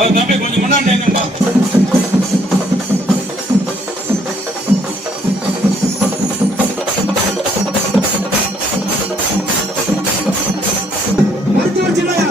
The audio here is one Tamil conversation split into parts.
ஒரு தம்பி கொஞ்சம் முன்னாடி நின்னுப்பா. மருத்துவர் சின்னையா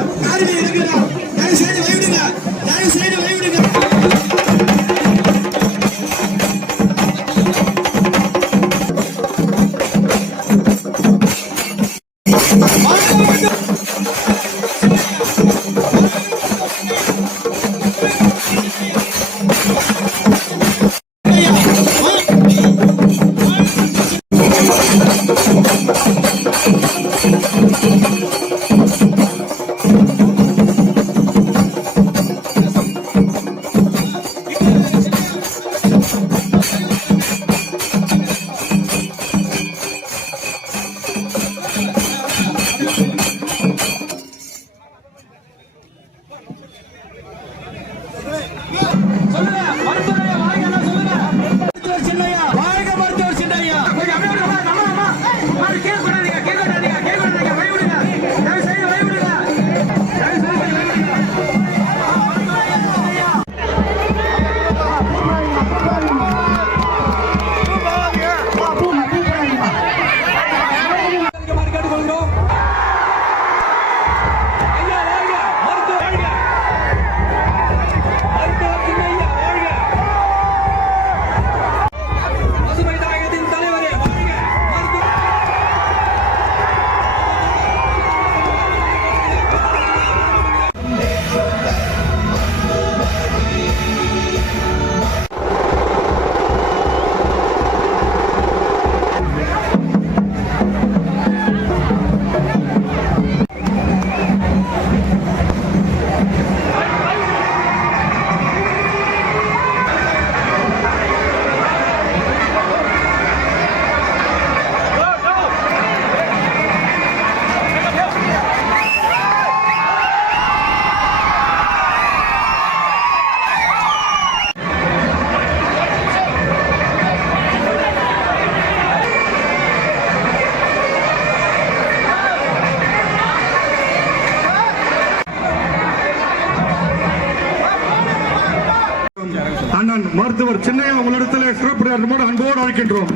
சின்னையா உங்களிடத்தில் சிறப்பு அன்போடு அழைக்கின்றோம்.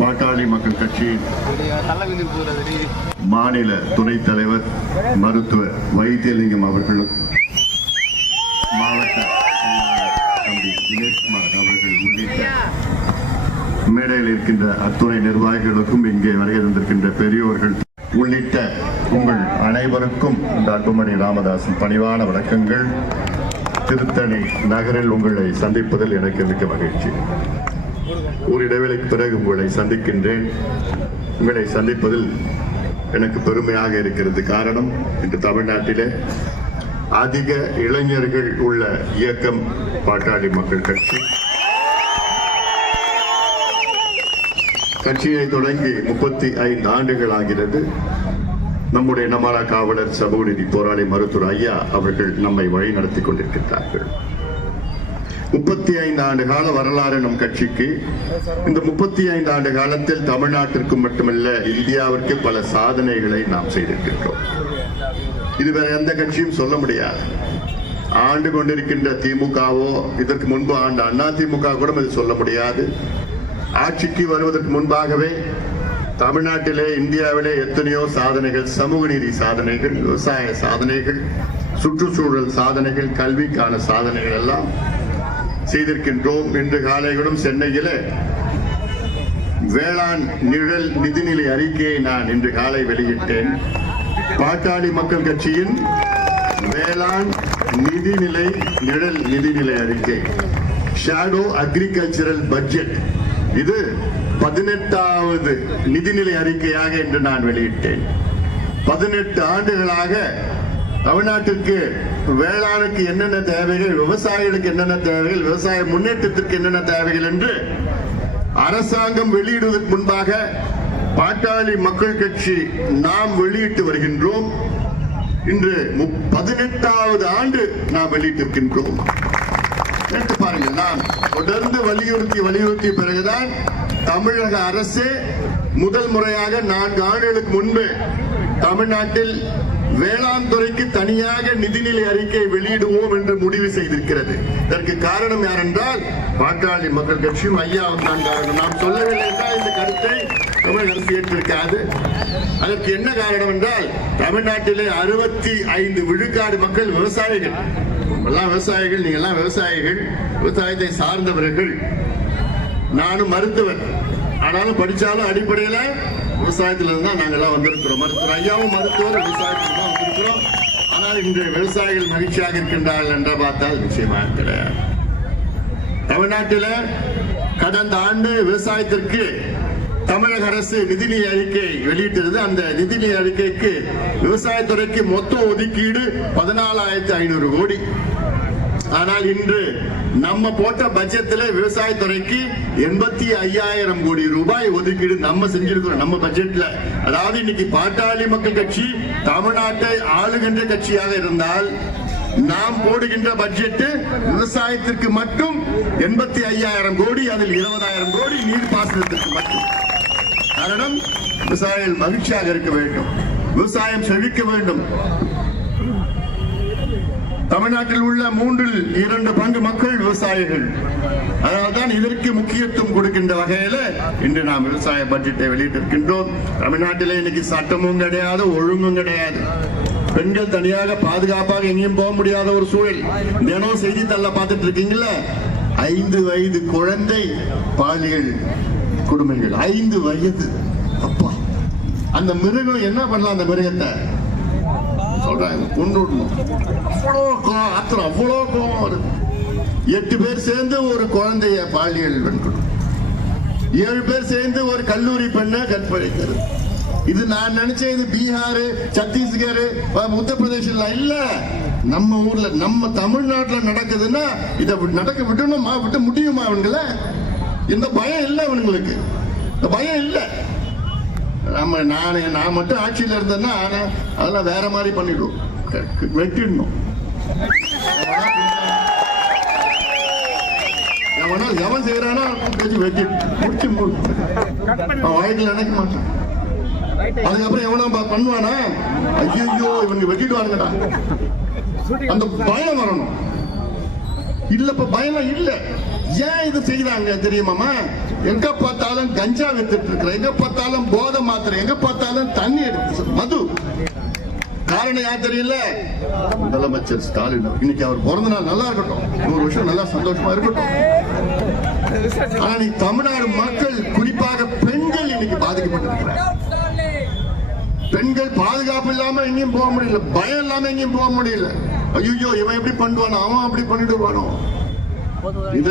பாட்டாளி மக்கள் கட்சியின் மாநில துணைத் தலைவர் மருத்துவர் வைத்தியலிங்கம் அவர்களும் மாவட்ட செயலாளர் தம்பி தினேஷ்குமார் அவர்கள் உள்ளிட்ட மேடையில் இருக்கின்ற அத்துணை நிர்வாகிகளுக்கும் இங்கே வருகை தந்திருக்கின்ற பெரியோர்கள் உள்ளிட்ட உங்கள் அனைவருக்கும் இந்த அன்புமணி ராமதாசன் பணிவான வணக்கங்கள். திருத்தணி நகரில் உங்களை சந்திப்பதில் எனக்கு மிக்க மகிழ்ச்சி. ஒரு இடைவேளைக்கு பிறகு உங்களை சந்திக்கின்றேன். உங்களை சந்திப்பதில் எனக்கு பெருமையாக இருக்கிறது. காரணம் இன்று தமிழ்நாட்டிலே அதிக இளைஞர்கள் உள்ள இயக்கம் பாட்டாளி மக்கள் கட்சி. கட்சியை தொடங்கி முப்பத்தி ஐந்து ஆண்டுகள் ஆகிறது. நம்முடைய நமரா காவலர் சமூகநீதி போராளி மருத்துவர் ஐயா அவர்கள் நம்மை வழி நடத்தி கொண்டிருக்கிறார்கள் முப்பத்தி ஐந்து ஆண்டு கால வரலாறு நம் கட்சிக்கு. இந்த முப்பத்தி ஐந்து ஆண்டு காலத்தில் தமிழ்நாட்டிற்கு மட்டுமல்ல இந்தியாவிற்கு பல சாதனைகளை நாம் செய்திருக்கின்றோம். இது வேற எந்த கட்சியும் சொல்ல முடியாது. ஆண்டு கொண்டிருக்கின்ற திமுகவோ இதற்கு முன்பு ஆண்ட அண்ணா திமுக கூட இது சொல்ல முடியாது. ஆட்சிக்கு வருவதற்கு முன்பாகவே தமிழ்நாட்டிலே இந்தியாவிலே எத்தனையோ சாதனைகள் சமூக நீதி சாதனைகள் விவசாய சாதனைகள் சுற்றுச்சூழல் சாதனைகள் கல்விக்கான சாதனைகள் எல்லாம் செய்திருக்கின்றோம். இன்று காலைகளும் சென்னையிலே வேளாண் நிழல் நிதிநிலை அறிக்கையை நான் இன்று காலை வெளியிட்டேன். பாட்டாளி மக்கள் கட்சியின் வேளாண் நிதிநிலை நிழல் நிதிநிலை அறிக்கை. ஷாடோ அக்ரிகல்ச்சரல் பட்ஜெட் இது பதினெட்டாவது நிதிநிலை அறிக்கையாக இன்று நான் வெளியிட்டேன். பதினெட்டு ஆண்டுகளாக தமிழ்நாட்டிற்கு வேளாணுக்கு என்னென்ன தேவைகள் விவசாயிகளுக்கு என்னென்ன தேவைகள் விவசாய முன்னேற்றத்திற்கு என்னென்ன தேவைகள் என்று அரசாங்கம் வெளியிடுவதற்கு முன்பாக பாட்டாளி மக்கள் கட்சி நாம் வெளியிட்டு வருகின்றோம். இன்று பதினெட்டாவது ஆண்டு நாம் வெளியிட்டிருக்கின்றோம். பாருங்கள். நான் தொடர்ந்து வலியுறுத்தி வலியுறுத்திய பிறகுதான் தமிழக அரசு முதல் முறையாக நான்கு ஆண்டுகளுக்கு முன்பு தமிழ்நாட்டில் வேளாண் துறைக்கு தனியாக நிதிநிலை அறிக்கை வெளியிடுவோம் என்று முடிவு செய்திருக்கிறது. இதற்கு காரணம் யார் என்றால் பாட்டாளி மக்கள் கட்சியும் ஐயாவும் தான் காரணம். நாம் சொல்லவில்லை என்றால் இந்த கருத்தை தமிழக அரசு ஏற்றிருக்காது. அதற்கு என்ன காரணம் என்றால் தமிழ்நாட்டிலே அறுபத்தி ஐந்து விழுக்காடு மக்கள் விவசாயிகள். எல்லாம் விவசாயிகள் நீங்க எல்லாம் விவசாயிகள் விவசாயத்தை சார்ந்தவர்கள். நானும் மருத்துவர். ஆனாலும் படிச்சாலும் அடிப்படையில விவசாயத்துல இருந்தா நாங்க எல்லாம் வந்திருக்கிறோம். மருத்துவர் ஐயாவும் மருத்துவர் விவசாயத்துல தான் வந்திருக்கிறோம். ஆனால் இன்றைய விவசாயிகள் மகிழ்ச்சியாக இருக்கின்றார்கள் என்று பார்த்தால் நிச்சயமாக கிடையாது. தமிழ்நாட்டில் கடந்த ஆண்டு விவசாயத்திற்கு தமிழக அரசு நிதிநிலை அறிக்கை வெளியிட்டிருந்தது அந்த நிதிநிலை அறிக்கைக்கு விவசாயத்துறைக்கு மொத்த ஒதுக்கீடு பதினாலாயிரத்தி ஐநூறு கோடி. ஆனால் இன்று நம்ம போட்ட பட்ஜெட்ல விவசாயத்துறைக்கு எண்பத்தி ஐயாயிரம் கோடி ரூபாய் ஒதுக்கீடு நம்ம செஞ்சிருக்கிறோம் நம்ம பட்ஜெட்ல. அதாவது இன்னைக்கு பாட்டாளி மக்கள் கட்சி தமிழ்நாட்டை ஆளுகின்ற கட்சியாக இருந்தால் நாம் போடுகின்ற பட்ஜெட் விவசாயத்திற்கு மட்டும் எண்பத்தி ஐயாயிரம் கோடி அதில் இருபதாயிரம் கோடி நீர்ப்பாசனத்திற்கு மட்டும். காரணம் விவசாயிகள் மகிழ்ச்சியாக இருக்க வேண்டும். விவசாயம் செழிக்க வேண்டும். தமிழ்நாட்டில் உள்ள மூன்றில் இரண்டு பங்கு மக்கள் விவசாயிகள். அதனால்தான் இதற்கு முக்கியத்துவம் கொடுக்கின்ற வகையில இன்று நாம் விவசாய பட்ஜெட்டை வெளியிட்டிருக்கின்றோம். தமிழ்நாட்டிலே இன்னைக்கு சட்டமும் கிடையாது ஒழுங்கும் கிடையாது. பெண்கள் தனியாக பாதுகாப்பாக எங்கேயும் போக முடியாத ஒரு சூழல். தினம் செய்தித்தாள பார்த்துட்டு இருக்கீங்களா ஐந்து வயது குழந்தை பாலியல் கொடுமைகள். ஐந்து வயது. அப்பா. அந்த மிருகம் என்ன பண்ணலாம் அந்த மிருகத்தை? சொல்றாங்க. கொண்டு விடணும் அவ்வளோ கோவம் ஆத்திரம். அவ்வளோ கோவம் வருது. எட்டு பேர் சேர்ந்து ஒரு குழந்தைய பாலியல் வெண்கொடும் ஏழு பேர் சேர்ந்து ஒரு கல்லூரி பெண்ணை கற்பழிக்கிறது இது நான் நினைச்சேன் இது பீகார் சத்தீஸ்கர் உத்தரப்பிரதேசல இல்ல. நம்ம ஊர்ல நம்ம தமிழ்நாட்டுல நடக்குதுன்னா இதை நடக்க விட்டுணுமா விட்டு முடியுமா அவங்கள இந்த பயம் இல்லை அவனுங்களுக்கு இந்த பயம் இல்லை. நம்ம நான் நான் மட்டும் ஆட்சியில் இருந்தேன்னா அதெல்லாம் வேற மாதிரி பண்ணிடுவோம். வெட்டிடணும். எவன் செய்யறானோ பேச்சு வெட்டி முடிச்சு முடிச்சு. அவன் நினைக்க மாட்டான். அதுக்கப்புறம் எவனா பண்ணுவானா? ஐயோ இவங்க வெட்டிடுவானுங்கடா. அந்த பயம் வரணும். இல்லப்ப பயம் இல்ல. ஏன் இது செய்யறாங்க தெரியுமாமா எங்க பார்த்தாலும் கஞ்சா வித்துட்டு இருக்கிற எங்க பார்த்தாலும் போதை மாத்திரை எங்க பார்த்தாலும் தண்ணி எடுத்து மது. காரணம் யார் தெரியல? முதலமைச்சர் ஸ்டாலின். இன்னைக்கு அவர் பிறந்த நாள் நல்லா இருக்கட்டும். நூறு வருஷம் நல்லா சந்தோஷமா இருக்கட்டும். ஆனா தமிழ்நாடு மக்கள் குறிப்பாக பெண்கள் இன்னைக்கு பாதிக்கப்பட்டிருக்கிறார் பெண்கள் பாதுகாப்பு இல்லாம எங்கேயும் போக முடியல. பயம் இல்லாம எங்கேயும் போக முடியல. ஐயோ இவன் எப்படி பண்ணுவானோ அவன் அப்படி பண்ணிடுவானோ. இத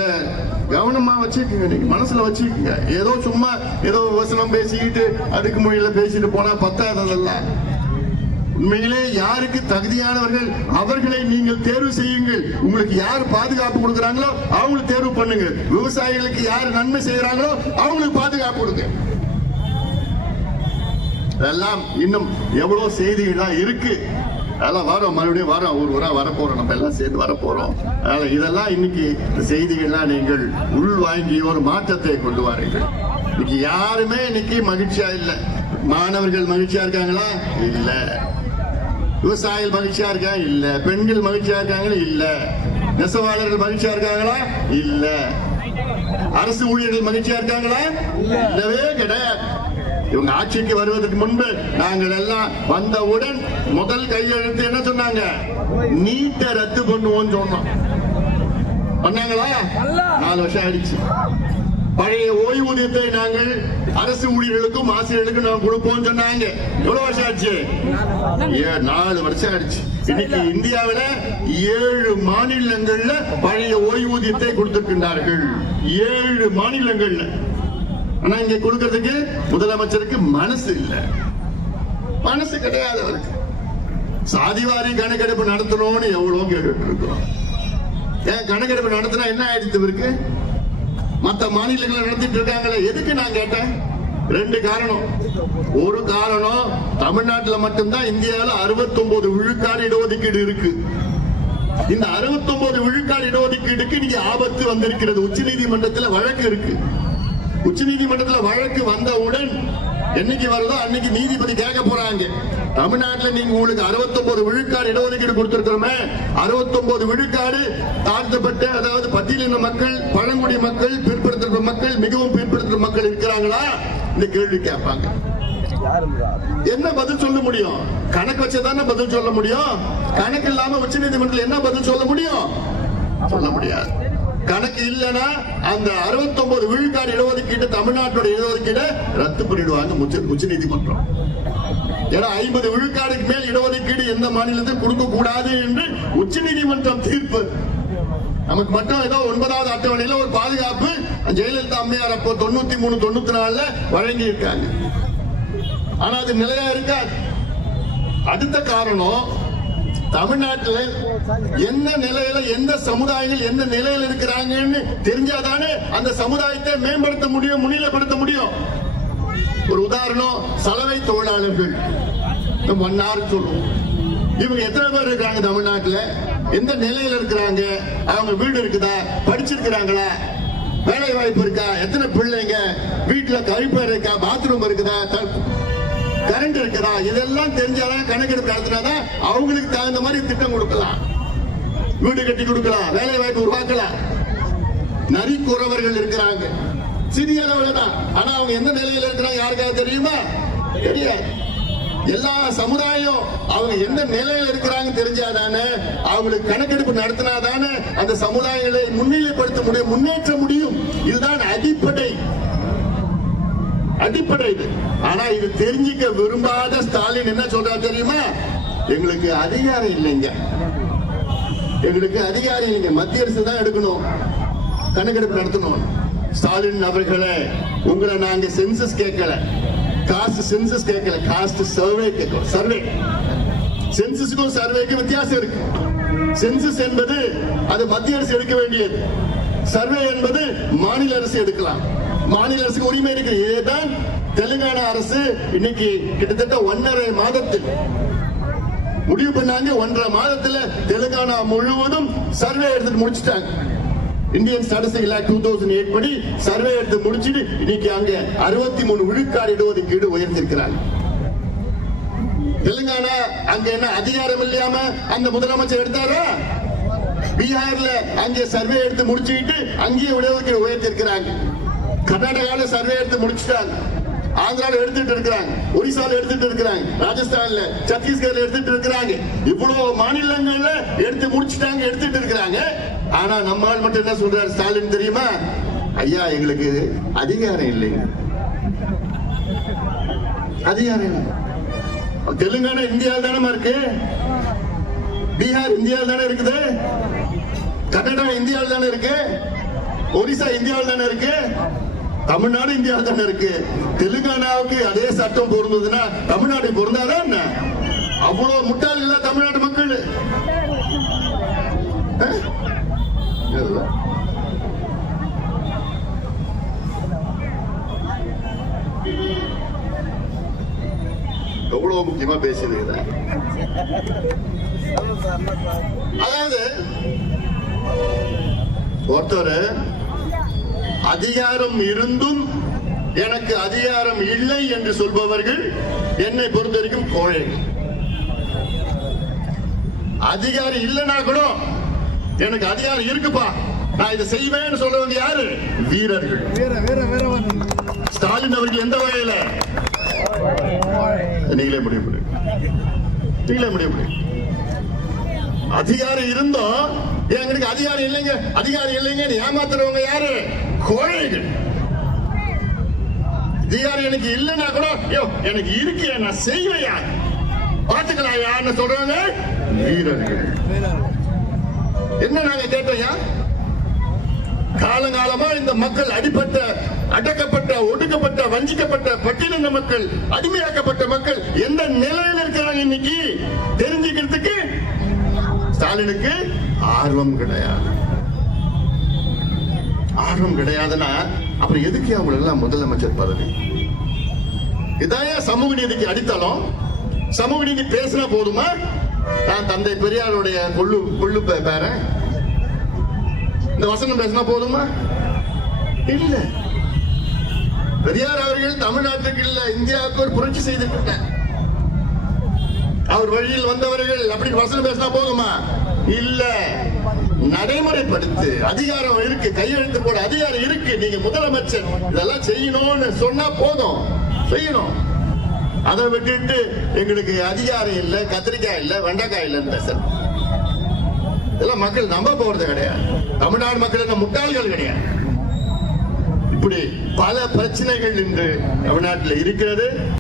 கவனமா வச்சுக்கோங்க நீங்க மனசுல வச்சுக்கோங்க. ஏதோ சும்மா ஏதோ விவசனம் பேசிக்கிட்டு அடுக்கு மொழியில பேசிட்டு போனா பத்தாததல்ல. உண்மையிலே யாருக்கு தகுதியானவர்கள் அவர்களை நீங்கள் தேர்வு செய்யுங்கள். உங்களுக்கு யார் பாதுகாப்பு கொடுக்குறாங்களோ அவங்களுக்கு தேர்வு பண்ணுங்க. விவசாயிகளுக்கு யார் நன்மை செய்யறாங்களோ அவங்களுக்கு பாதுகாப்பு கொடுங்க. அதெல்லாம் இன்னும் எவ்வளவு செய்திகள்லாம் இருக்கு. அதெல்லாம் வரோம் மறுபடியும் வரோம் ஊர் ஊராக வரப்போகிறோம் நம்ம எல்லாம் சேர்ந்து வரப்போகிறோம் அதனால் இதெல்லாம் இன்னைக்கு இந்த செய்திகள்லாம் நீங்கள் உள் வாங்கி ஒரு மாற்றத்தை கொண்டு வாருங்கள். இன்னைக்கு யாருமே இன்னைக்கு மகிழ்ச்சியா இல்லை. மாணவர்கள் மகிழ்ச்சியா இருக்காங்களா? இல்லை. விவசாயிகள் மகிழ்ச்சியா இருக்காங்க இல்ல. பெண்கள் மகிழ்ச்சியா இருக்காங்களா? இல்ல. நெசவாளர்கள் மகிழ்ச்சியா இருக்காங்களா? இல்ல. அரசு ஊழியர்கள் மகிழ்ச்சியா இருக்காங்களா? இல்லவே கிடையாது. இவங்க ஆட்சிக்கு வருவதற்கு முன்பு நாங்கள் எல்லாம் வந்தவுடன் முதல் கையெழுத்து என்ன சொன்னாங்க? நீட்டை ரத்து பண்ணுவோம்னு சொன்னோம். பண்ணாங்களா? நாலு வருஷம் ஆயிடுச்சு. பழைய ஓய்வூதியத்தை நாங்கள் அரசு ஊழியர்களுக்கும் ஆசிரியர்களுக்கும் நாம் கொடுப்போம் சொன்னாங்க. எவ்வளவு வருஷம் ஆச்சு? நாலு. வருஷம் ஆயிடுச்சு. இன்னைக்கு இந்தியாவில ஏழு மாநிலங்கள்ல பழைய ஓய்வூதியத்தை கொடுத்திருக்கின்றார்கள். ஏழு மாநிலங்கள்ல. ஆனா இங்க கொடுக்கறதுக்கு முதலமைச்சருக்கு மனசு இல்ல. மனசு கிடையாது அவருக்கு. சாதிவாரி கணக்கெடுப்பு நடத்தணும்னு எவ்வளவு கேட்டுட்டு இருக்கிறோம் ஏன் கணக்கெடுப்பு நடத்தினா என்ன ஆயிடுச்சு இவருக்கு? மத்த மாநிலங்களை நடத்திட்டு இருக்காங்களே எதுக்கு நான் கேட்டேன்? ரெண்டு காரணம். ஒரு காரணம் தமிழ்நாட்டுல மட்டும்தான் இந்தியாவில் 69 விழுக்காடு இடஒதுக்கீடு இருக்கு. இந்த 69 விழுக்காடு இடஒதுக்கீடுக்கு நீங்க ஆபத்து வந்திருக்கிறது. உச்ச நீதிமன்றத்தில் வழக்கு இருக்கு. உச்ச நீதிமன்றத்தில் வழக்கு வந்தவுடன் என்னைக்கு வருதோ அன்னைக்கு நீதிபதி கேட்க போறாங்க. தமிழ்நாட்டுல நீங்க உங்களுக்கு 69 விழுக்காடு இடஒதுக்கீடு கொடுத்திருக்கிறோமே 69 விழுக்காடு தாழ்த்தப்பட்ட அதாவது பட்டியலின மக்கள் பழங்குடி மக்கள் பிற்படுத்தப்பட்ட மக்கள் மிகவும் பிற்படுத்தப்பட்ட மக்கள் இருக்கிறாங்களா? இந்த கேள்வி கேட்பாங்க. என்ன பதில் சொல்ல முடியும்? கணக்கு வச்சதானே பதில் சொல்ல முடியும்? கணக்கு இல்லாம உச்ச நீதிமன்றத்தில் என்ன பதில் சொல்ல முடியும்? சொல்ல முடியாது. கணக்கு இல்லைன்னா அந்த 69 விழுக்காடு இடஒதுக்கீடு தமிழ்நாட்டோட இடஒதுக்கீடு ரத்து பண்ணிடுவாங்க உச்ச உச்ச நீதிமன்றம் ஏன்னா ஐம்பது விழுக்காடுக்கு மேல் இடஒதுக்கீடு எந்த மாநிலத்தையும் கொடுக்க கூடாது என்று உச்ச நீதிமன்றம் தீர்ப்பு. நமக்கு மட்டும் ஏதோ ஒன்பதாவது அட்டவணையில ஒரு பாதுகாப்பு ஜெயலலிதா அம்மையார் அப்போ தொண்ணூத்தி மூணு தொண்ணூத்தி நாலுல வழங்கி இருக்காங்க ஆனா அது நிலையா இருக்காது. அடுத்த காரணம் தமிழ்நாட்டில் என்ன நிலையில எந்த சமுதாயங்கள் எந்த நிலையில இருக்கிறாங்கன்னு தெரிஞ்சாதானே அந்த சமுதாயத்தை மேம்படுத்த முடியும் முன்னிலைப்படுத்த முடியும். ஒரு உதாரணம் சலவை தொழிலாளர்கள். நம்ம மன்னார் சொல்லுவோம் இவங்க எத்தனை பேர் இருக்காங்க தமிழ்நாட்டில்? எந்த நிலையில இருக்கிறாங்க? அவங்க வீடு இருக்குதா? படிச்சிருக்கிறாங்களா? வேலை வாய்ப்பு இருக்கா? எத்தனை பிள்ளைங்க? வீட்டுல கழிப்பறை இருக்கா? பாத்ரூம் இருக்குதா? கரண்ட் இருக்குதா? இதெல்லாம் தெரிஞ்சாதான் கணக்கெடுப்பு நடத்தினாதான் அவங்களுக்கு தகுந்த மாதிரி திட்டம் கொடுக்கலாம். வீடு கட்டி கொடுக்கலாம் வேலை வாய்ப்பு உருவாக்கலாம் நரிக்குறவர்கள் இருக்கிறாங்க. சிறிய அளவுல தான் ஆனா அவங்க எந்த நிலையில இருக்கிறாங்க யாருக்காவது தெரியுமா? தெரியாது. எல்லா சமுதாயம் அவங்க எந்த நிலையில இருக்கிறாங்க தெரிஞ்சாதானே அவங்களுக்கு கணக்கெடுப்பு நடத்தினாதானே அந்த சமுதாயங்களை முன்னிலைப்படுத்த முடியும் முன்னேற்ற முடியும். இதுதான்? அடிப்படை இது ஆனா இது தெரிஞ்சுக்க விரும்பாத ஸ்டாலின் என்ன சொல்றாரு தெரியுமா? எங்களுக்கு அதிகாரம் இல்லைங்க. எங்களுக்கு அதிகாரம் இல்லைங்க. மத்திய அரசு தான் எடுக்கணும். கணக்கெடுப்பு நடத்தணும். ஸ்டாலின் அவர்களே உங்களை நாங்க சென்சஸ் கேட்கல. காஸ்ட் சென்சஸ் கேட்கல. காஸ்ட் சர்வே கேட்கும் சர்வே சென்சஸுக்கும் சர்வேக்கும் வித்தியாசம் இருக்கு. சென்சஸ் என்பது அது மத்திய அரசு எடுக்க வேண்டியது. சர்வே என்பது மாநில அரசு எடுக்கலாம். மாநில அரசுக்கு உரிமை இருக்கு இதுதான் தெலுங்கானா அரசு இன்னைக்கு கிட்டத்தட்ட ஒன்னரை மாதத்தில் முடிவு பண்ணாங்க. ஒன்றரை மாதத்துல தெலுங்கானா முழுவதும் சர்வே எடுத்துட்டு முடிச்சிட்டாங்க. Indian statistic act two thousand eight படி சர்வே எடுத்து முடிச்சிட்டு இன்னைக்கு அங்க அறுபத்தி மூணு விழுக்காடு இடஒதுக்கீடு உயர்ந்திருக்கிறாங்க தெலுங்கானா அங்க என்ன அதிகாரம் இல்லாம அந்த முதலமைச்சர் எடுத்தாரா? பீகார்ல அங்கே சர்வே எடுத்து முடிச்சுக்கிட்டு அங்கேயே இடஒதுக்கீடு உயர்த்திருக்கிறாங்க. கர்நாடகாவில் சர்வே எடுத்து முடிச்சுட்டாங்க. ஆந்திரால எடுத்துட்டு இருக்கிறாங்க. ஒரிசால எடுத்துட்டு இருக்கிறாங்க. ராஜஸ்தான்ல சத்தீஸ்கர்ல எடுத்துட்டு இருக்கிறாங்க. இவ்வளவு மாநிலங்கள்ல எடுத்து முடிச்சுட்டாங்க எடுத்துட்டு இருக்கிறாங்க. ஆனா நம்ம ஆள் மட்டும் என்ன சொல்றாரு? ஸ்டாலின் தெரியுமா? ஐயா எங்களுக்கு அதிகாரம் இல்லைங்க அதிகாரம் இல்லை. தெலுங்கானா இந்தியாவில் தானே இருக்கு? பீகார் இந்தியாவில் தானே இருக்குது? கர்நாடகா இந்தியாவில் தானே இருக்கு? ஒரிசா இந்தியாவில் தானே இருக்கு? தமிழ்நாடு இந்தியா தானே இருக்கு? தெலுங்கானாவுக்கு அதே சட்டம் பொருந்ததுன்னா தமிழ்நாடு பொருந்தாதான் என்ன? அவ்வளவு முட்டாள் இல்ல தமிழ்நாடு மக்கள். எவ்வளவு முக்கியமா பேசுது அதாவது ஒருத்தர் அதிகாரம் இருந்தும் எனக்கு அதிகாரம் இல்லை என்று சொல்பவர்கள் என்னை பொறுத்த வரைக்கும் கோழைகள். அதிகாரம் இல்லைன்னா கூட எனக்கு அதிகாரம் இருக்குப்பா. நான் இதை செய்வேன்னு சொல்றவங்க யாரு? வீரர்கள். ஸ்டாலின் அவர்கள் எந்த வகையில? நீங்களே முடிவு பண்ணு. நீங்களே முடிவு பண்ணு. அதிகாரம் இருந்தோம் ஏன் எனக்கு அதிகாரம் இல்லைங்க? அதிகாரம் இல்லைங்க ஏமாத்துறவங்க யாரு? கோழைகள் அதிகாரம் எனக்கு இல்லைன்னா கூட ஐயோ எனக்கு இருக்கு நான் செய்வையா பார்த்துக்கலாம் யாருன்னு சொல்றாங்க? வீரர்கள். என்ன நாங்க கேட்டோம்யா? காலங்காலமா இந்த மக்கள் அடிப்பட்ட அடக்கப்பட்ட ஒடுக்கப்பட்ட வஞ்சிக்கப்பட்ட பட்டியலின மக்கள் அடிமையாக்கப்பட்ட மக்கள் எந்த நிலையில இருக்கிறாங்க இன்னைக்கு? தெரிஞ்சுக்கிறதுக்கு ஸ்டாலினுக்கு ஆர்வம் கிடையாது. ஆர்வம் கிடையாதுன்னா அப்புறம் எதுக்கு அவங்களெல்லாம் முதலமைச்சர் பதவி? இதாயா சமூக நீதிக்கு அடித்தளம்? சமூக நீதி பேசினா போதுமா? நான் தந்தை பெரியாருடைய கொள்ளு கொள்ளு பேரன். இந்த வசனம் பேசினா போதுமா? இல்ல. பெரியார் அவர்கள் தமிழ்நாட்டுக்கு இல்ல இந்தியாவுக்கு ஒரு புரட்சி செய்திருக்கிறார் அவர் வழியில் வந்தவர்கள் அப்படி வசனம் பேசினா போதுமா? இல்ல. நடைமுறைப்படுத்து. அதிகாரம் இருக்கு கையெழுத்து போட அதிகாரம் இருக்கு நீங்க முதலமைச்சர். இதெல்லாம் செய்யணும்னு சொன்னா போதும். செய்யணும். அதை விட்டுட்டு எங்களுக்கு அதிகாரம் இல்ல கத்திரிக்காய் இல்ல வெண்டைக்காய் இல்லைன்னு பேசுறது இதெல்லாம் மக்கள் நம்ப போறது கிடையாது. தமிழ்நாடு மக்கள் என்ன முட்டாள்கள் கிடையாது. இப்படி பல பிரச்சனைகள் இன்று தமிழ்நாட்டில் இருக்கிறது.